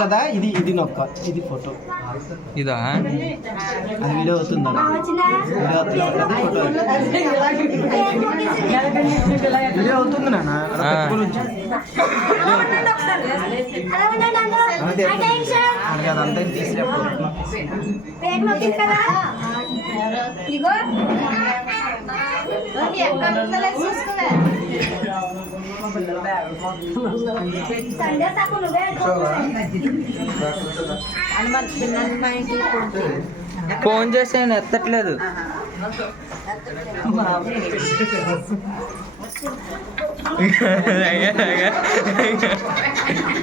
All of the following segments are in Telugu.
కదా ఇది నొక్క ఇది ఫోటో ఇదా వీడియో అవుతుందా వీడియో అవుతుంది నాన్న అదంతా ఫోన్ చేస్తే ఎత్తట్లేదు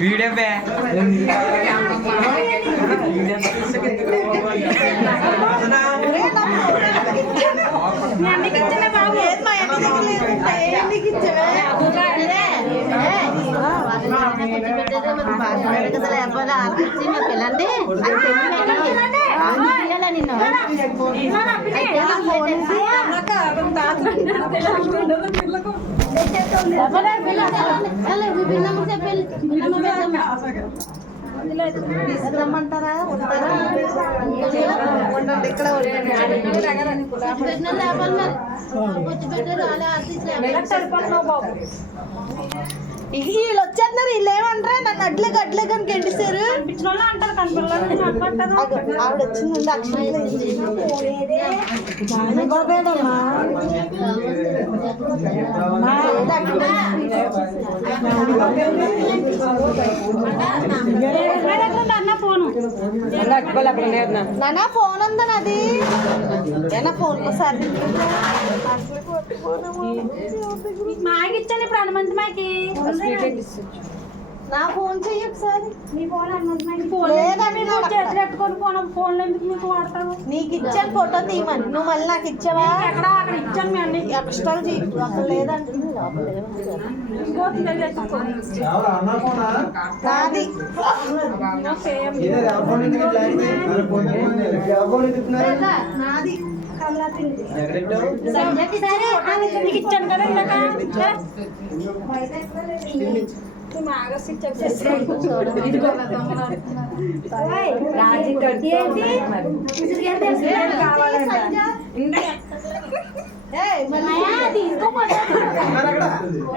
వీడియో బే రమ్మంటారా వీళ్ళు వచ్చేస్తున్నారు. వీళ్ళు ఏమంటారా నన్ను అడ్లకి అని గెంటిస్తారు ఆవిడ వచ్చిందండి నాన్న ఫోన్ ఉందా నాది ఏనా ఫోన్ ఒకసారి మాకిచ్చాను ఇప్పుడు హనుమంత్ మాకి నా ఫోన్ చెయ్యి ఒకసారి ఫోన్ ఎందుకు మీకు వాడతావు నీకు ఇచ్చాను ఫోటో తీయమని నువ్వు మళ్ళీ నాకు ఇచ్చావా అక్కడ ఇచ్చాను మీ అన్ని ఎక్స్ట్రా అక్కడ లేదంటుంది నాది నాది ఇచ్చాను కదా ఇందాక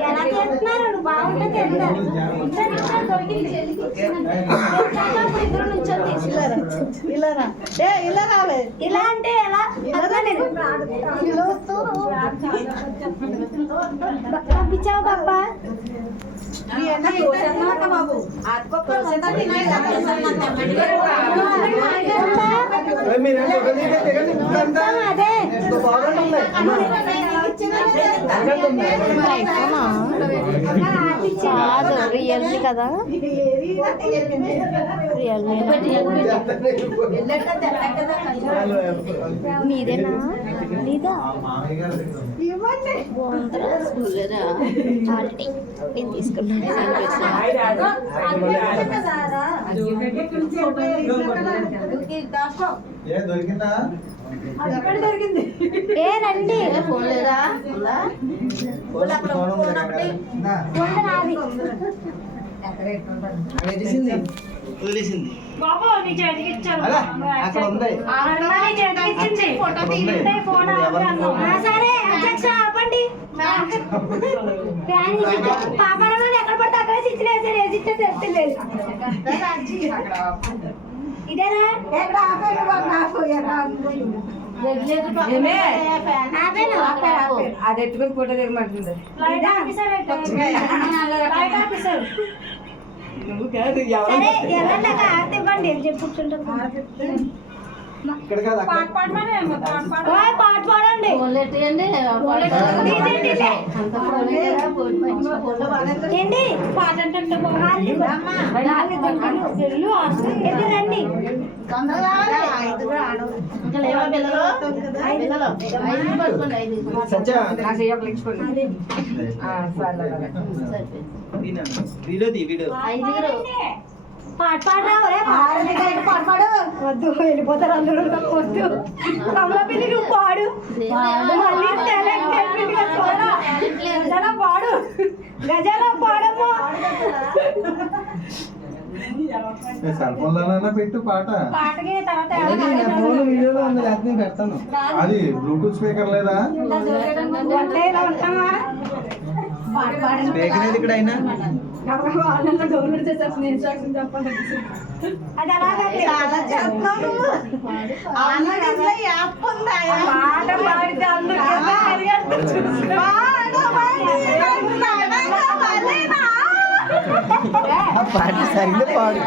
ఎలా చేస్తున్నారు బాగుంటుంది ఇలా అంటే ఎలా పంపించావు బాబా బాబు అదే కాదు రియల్మీ కదా రియల్మీ మీదేనా నీదా బాగుంటుందా స్కూల్దా నేను తీసుకున్నాను ఏ రండి ఫోన్ లేదా బాబు నీ చేతికి ఇచ్చాను సరే అధ్యక్ష ఆపండి పాపారావు ఎక్కడ పడితే అక్కడ ఇదేనా అది ఎట్టుకుని ఫోటో దిగమంటుంది ఇవ్వండి చెప్పుకుంటారు పాట పాడండి ఏంటి పాట అంటే రండి పాట పాడరావరే పాట పాడు వద్దు వెళ్ళిపోతారు అందరూ వద్దు కమలపిల్లి నువ్వు పాడు మళ్ళీ పాడు గజాల పాడమ్మా సెల్ ఫోన్ లోనైనా పెట్టు పాట. పాటకి తర్వాత నా ఫోన్ వీడియోలో ఉంది, లేకపోతే నేను పెడతాను. అది బ్లూటూత్ స్పీకర్ లేదా? అంటే ఇలా ఉంటామా స్పీకర్ ఏది ఇక్కడ అయినా డౌన్లోడ్ చేసేసి ఇన్స్ట్రక్షన్ చెప్పండి. అది అలాగే చాలా చెప్తాను ఆంధ్రప్రదేశ్ లో యాప్ ఉందా పాట పాడితే అందరూ కదా పరిగెత్తుకుంటూ ఆ పాట సరిగ్గా పాడు.